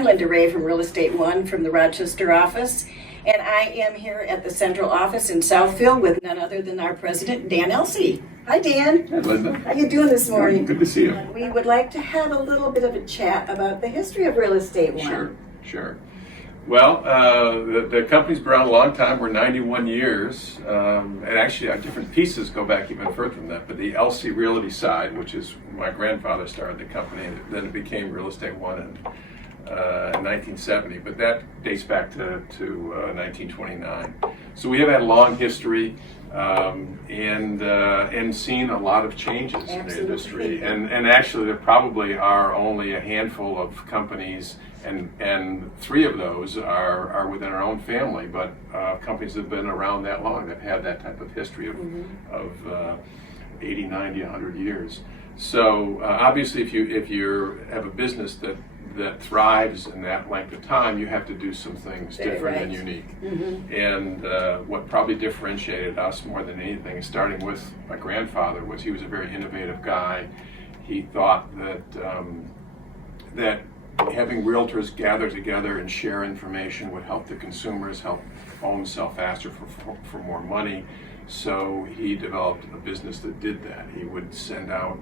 I'm Linda Ray from Real Estate One from the Rochester office, and I am here at the central office in Southfield with none other than our president, Dan Elsea. Hi, Dan. Hey, Linda. How you doing this morning? Good to see you. We would like to have a little bit of a chat about the history of Real Estate One. Sure. Well, the company's been around a long time. We're 91 years, and actually our different pieces go back even further than that. But the Elsea Realty side, which is my grandfather started the company, and then it became Real Estate One in 1970. But that dates back to 1929. So we have had a long history and seen a lot of changes in the industry. And actually, there probably are only a handful of companies. And three of those are within our own family, but companies that have been around that long, that have had that type of history of 80, 90, 100 years. So obviously, if you have a business that thrives in that length of time, you have to do some things different and unique. And what probably differentiated us more than anything, starting with my grandfather, was he was a very innovative guy. He thought that having realtors gather together and share information would help the consumers, help homes sell faster for more money. So he developed a business that did that. He would send out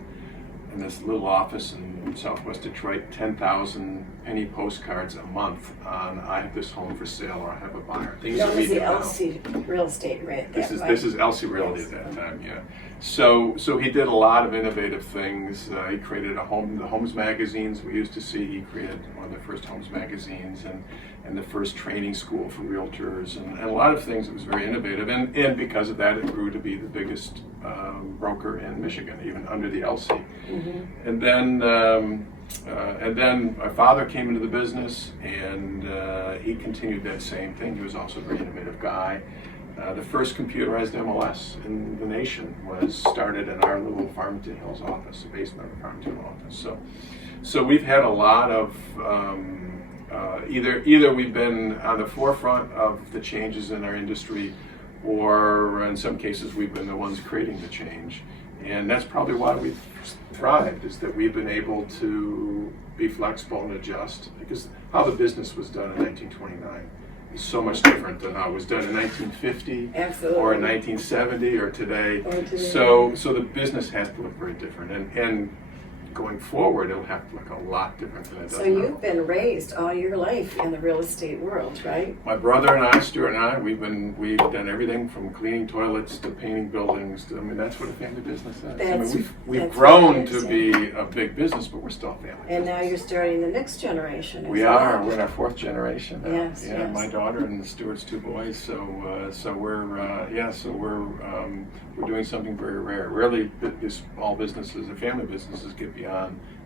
in this little office in Southwest Detroit 10,000 penny postcards a month on "I have this home for sale" or "I have a buyer." Things that was the Elsea Real Estate, right? This is Elsea Realty at that time, yeah. So he did a lot of innovative things. He created the Homes magazines we used to see. He created one of the first Homes magazines and the first training school for realtors and a lot of things that was very innovative. And because of that, it grew to be the biggest broker in Michigan, even under the Elsea. And then my father came into the business, and he continued that same thing. He was also a very innovative guy. The first computerized MLS in the nation was started in our little Farmington Hills office, the basement of the Farmington Hills office. So we've had a lot of either we've been on the forefront of the changes in our industry, or in some cases we've been the ones creating the change. And that's probably why we've thrived, is that we've been able to be flexible and adjust, because how the business was done in 1929 is so much different than how it was done in 1950 or in 1970 or today. So the business has to look very different, and going forward, it'll have to look a lot different than it does now. So you've been raised all your life in the real estate world, right? My brother and I, Stuart and I, we've done everything from cleaning toilets to painting buildings. That's what a family business is. We've grown to be a big business, but we're still a family. And now you're starting the next generation. We are. We're in our fourth generation now. Yes. My daughter and Stuart's two boys. So we're doing something very rare. Rarely small businesses or family businesses get beyond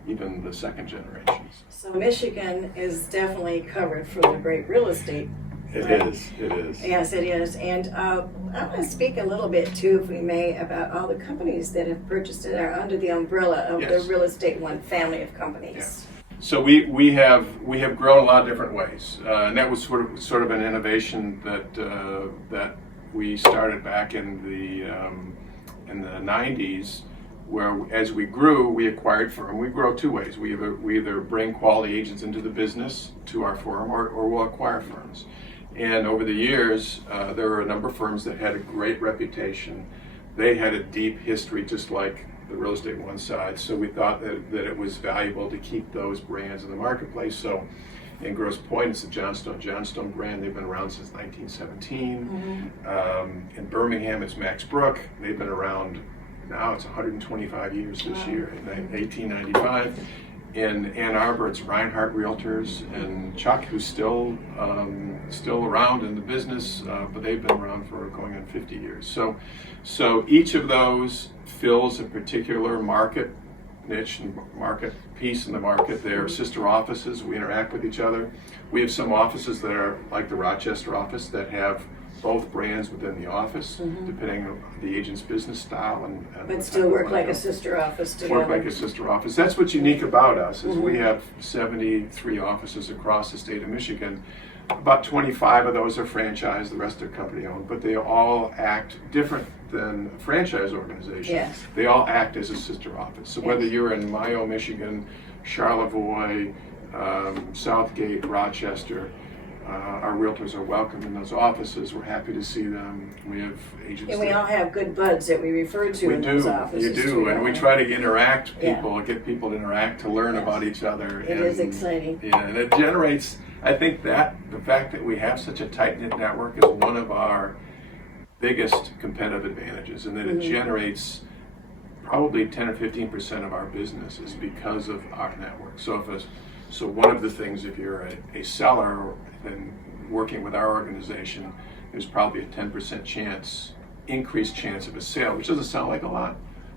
even the second generations. So Michigan is definitely covered for the great real estate. It is. Yes, it is. And I want to speak a little bit too, if we may, about all the companies that have purchased it are under the umbrella of the Real Estate One family of companies. Yes. So we have grown a lot of different ways, and that was sort of an innovation that we started back in the 90s. Where as we grew, we acquired firm. We grow two ways. We either bring quality agents into the business to our firm, or we'll acquire firms. And over the years, there were a number of firms that had a great reputation. They had a deep history, just like the Real Estate One side. So we thought that it was valuable to keep those brands in the marketplace. So in Grosse Pointe, it's the Johnstone brand. They've been around since 1917. In Birmingham, it's Max Brook. They've been around. Now it's 125 years this year, in 1895. In Ann Arbor, it's Reinhardt Realtors and Chuck, who's still around in the business, but they've been around for going on 50 years. So each of those fills a particular market niche and market piece in the market. They're sister offices. We interact with each other. We have some offices that are like the Rochester office that have both brands within the office, depending on the agent's business style but still work like a sister office together. Work like a sister office. That's what's unique about us, is we have 73 offices across the state of Michigan. About 25 of those are franchised, the rest are company owned, but they all act different than a franchise organization. Yes. They all act as a sister office. So whether you're in Mayo, Michigan, Charlevoix, Southgate, Rochester. Our realtors are welcome in those offices. We're happy to see them. We have agents. And we all have good buds that we refer to in those offices. You do, too, and we try to interact people, get people to interact, to learn about each other. It is exciting. Yeah, and it generates, I think that the fact that we have such a tight-knit network is one of our biggest competitive advantages, and that it generates probably 10 or 15% of our business is because of our network. So one of the things, if you're a seller and working with our organization, there's probably a 10% increased chance of a sale, which doesn't sound like a lot,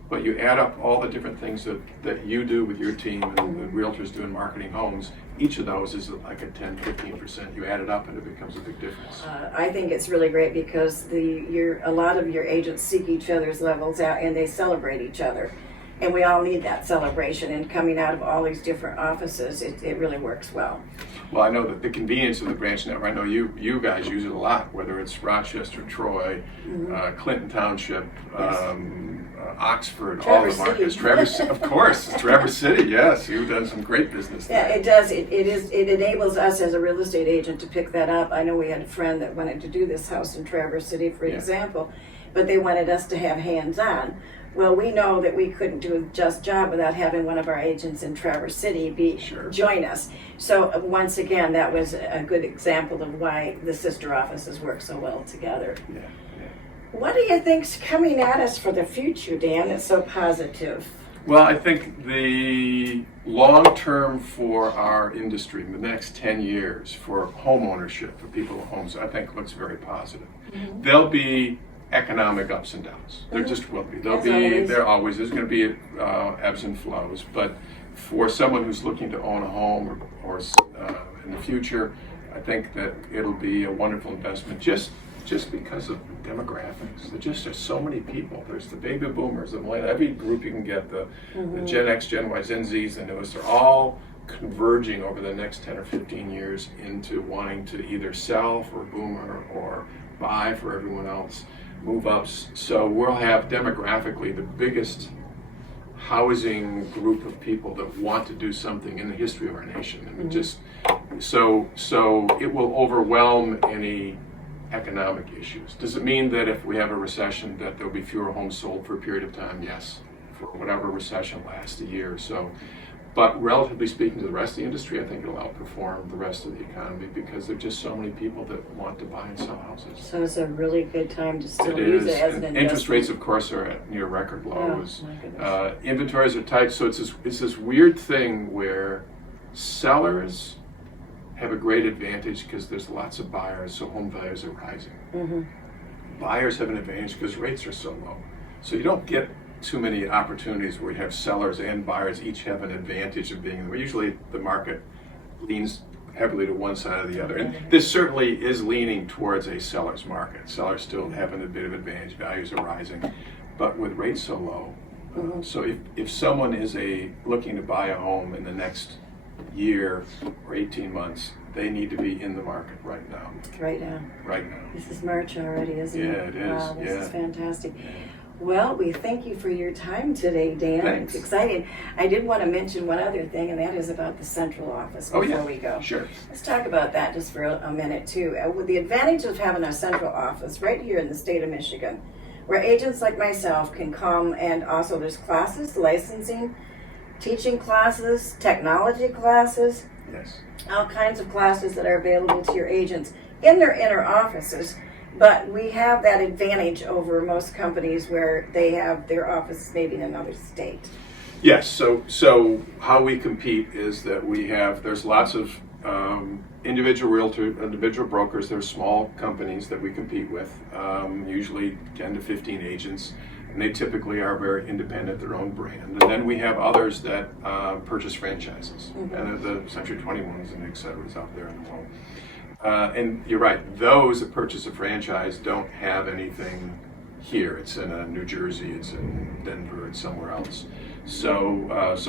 but you add up all the different things that you do with your team and the realtors do in marketing homes, each of those is like a 10, 15%. You add it up and it becomes a big difference. I think it's really great because a lot of your agents seek each other's levels out and they celebrate each other. And we all need that celebration, and coming out of all these different offices, it really works well. Well, I know that the convenience of the branch network, I know you guys use it a lot, whether it's Rochester, Troy, Clinton Township, Oxford, all the markets. Traverse, of course, Traverse City, yes, you've done some great business there. Yeah, it does. It enables us as a real estate agent to pick that up. I know we had a friend that wanted to do this house in Traverse City, for example, but they wanted us to have hands-on. Well, we know that we couldn't do a just job without having one of our agents in Traverse City join us. So once again, that was a good example of why the sister offices work so well together. Yeah. What do you think's coming at us for the future, Dan? It's so positive. Well, I think the long term for our industry in the next 10 years for home ownership, for people with homes, I think looks very positive. There'll be economic ups and downs. There just will be. There always is going to be ebbs and flows. But for someone who's looking to own a home or in the future, I think that it'll be a wonderful investment just because of demographics. There just are so many people. There's the baby boomers, the millennials, every group you can get, the Gen X, Gen Y, Gen Zs, and they're all converging over the next 10 or 15 years into wanting to either sell for a boomer or buy for everyone else. Move ups. So we'll have demographically the biggest housing group of people that want to do something in the history of our nation. And so it will overwhelm any economic issues. Does it mean that if we have a recession that there'll be fewer homes sold for a period of time? Yes, for whatever recession lasts a year or so. But relatively speaking to the rest of the industry, I think it'll outperform the rest of the economy because there are just so many people that want to buy and sell houses. So it's a really good time to still use it as an investment. Interest rates, of course, are at near record lows. Oh, my goodness. Inventories are tight, so it's this weird thing where sellers have a great advantage because there's lots of buyers, so home values are rising. Buyers have an advantage because rates are so low. So you don't get too many opportunities where you have sellers and buyers each have an advantage of being there. Usually the market leans heavily to one side or the other. And this certainly is leaning towards a seller's market. Sellers still having a bit of advantage, values are rising. But with rates so low, so if someone is looking to buy a home in the next year or 18 months, they need to be in the market right now. Right now. Right now. This is March already, isn't it? Yeah, it is. Wow, this is fantastic. Well, we thank you for your time today, Dan. Thanks. It's exciting. I did want to mention one other thing, and that is about the central office before we go. Sure. Let's talk about that just for a minute, too. With the advantage of having a central office right here in the state of Michigan, where agents like myself can come, and also there's classes, licensing, teaching classes, technology classes, all kinds of classes that are available to your agents in their inner offices. But we have that advantage over most companies where they have their office maybe in another state. Yes, so how we compete is that there's lots of individual brokers. There's small companies that we compete with, usually 10 to 15 agents, and they typically are very independent, their own brand. And then we have others that purchase franchises, and the Century 21s and et cetera is out there in the world. And you're right, those that purchase a franchise don't have anything here. It's in New Jersey, it's in Denver, it's somewhere else. So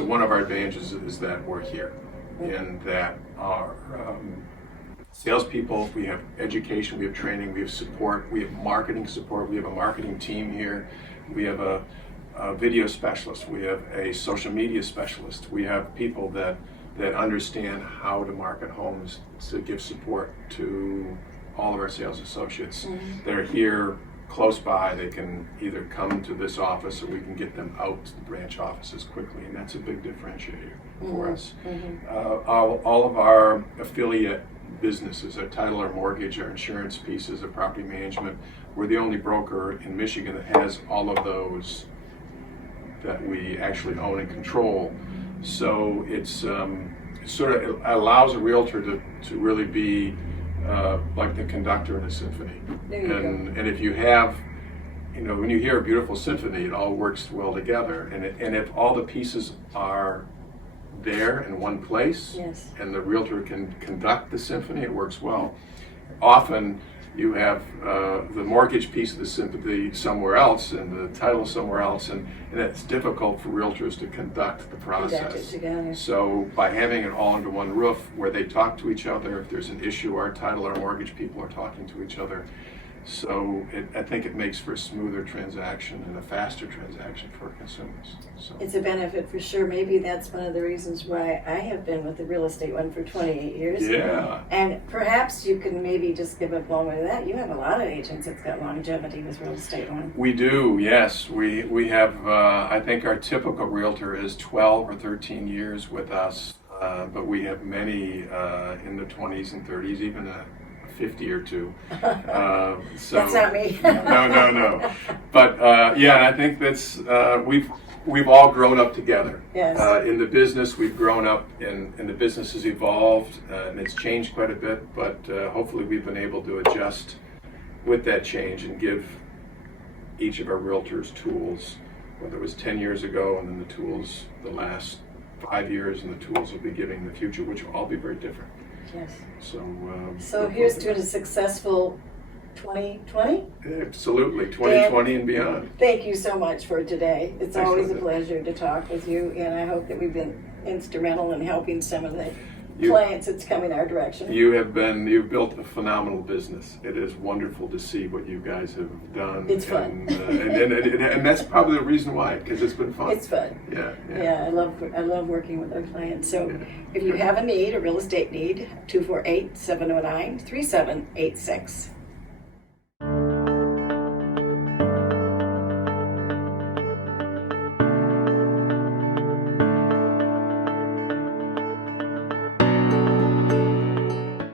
one of our advantages is that we're here, and that our salespeople, we have education, we have training, we have support, we have marketing support, we have a marketing team here, we have a video specialist, we have a social media specialist, we have people that that understand how to market homes to give support to all of our sales associates that are here close by. They can either come to this office or we can get them out to the branch offices quickly, and that's a big differentiator for us. All of our affiliate businesses, our title, our mortgage, our insurance pieces, our property management, we're the only broker in Michigan that has all of those that we actually own and control. So it's it allows a realtor to really be like the conductor in a symphony. And if you have, when you hear a beautiful symphony, it all works well together. And if all the pieces are there in one place, and the realtor can conduct the symphony, it works well. Often you have the mortgage piece of the symphony somewhere else and the title somewhere else, and it's difficult for realtors to conduct the process. So by having it all under one roof where they talk to each other, if there's an issue, our title, our mortgage people are talking to each other. So I think it makes for a smoother transaction and a faster transaction for consumers. So it's a benefit for sure. Maybe that's one of the reasons why I have been with the real estate one for 28 years. Yeah. And perhaps you can maybe just give a blow into that. You have a lot of agents that's got longevity with real estate one. We do, yes. We have, I think our typical realtor is 12 or 13 years with us, but we have many in the 20s and 30s, even 50 or two. So that's not me. No. But and I think that's we've all grown up together. Yes. In the business, we've grown up, and the business has evolved, and it's changed quite a bit. But hopefully, we've been able to adjust with that change and give each of our realtors tools, whether it was 10 years ago, and then the tools the last 5 years, and the tools we'll be giving in the future, which will all be very different. Yes. So here's to a successful 2020. Absolutely, 2020 and beyond. Thank you so much for today. It's Thanks, always a Linda. pleasure to talk with you, and I hope that we've been instrumental in helping some of the clients that's coming our direction. You've built a phenomenal business. It is wonderful to see what you guys have done. It's fun. And that's probably the reason why, because it's been fun. It's fun. Yeah. I love working with our clients. So if you have a real estate need, 248-709-3786.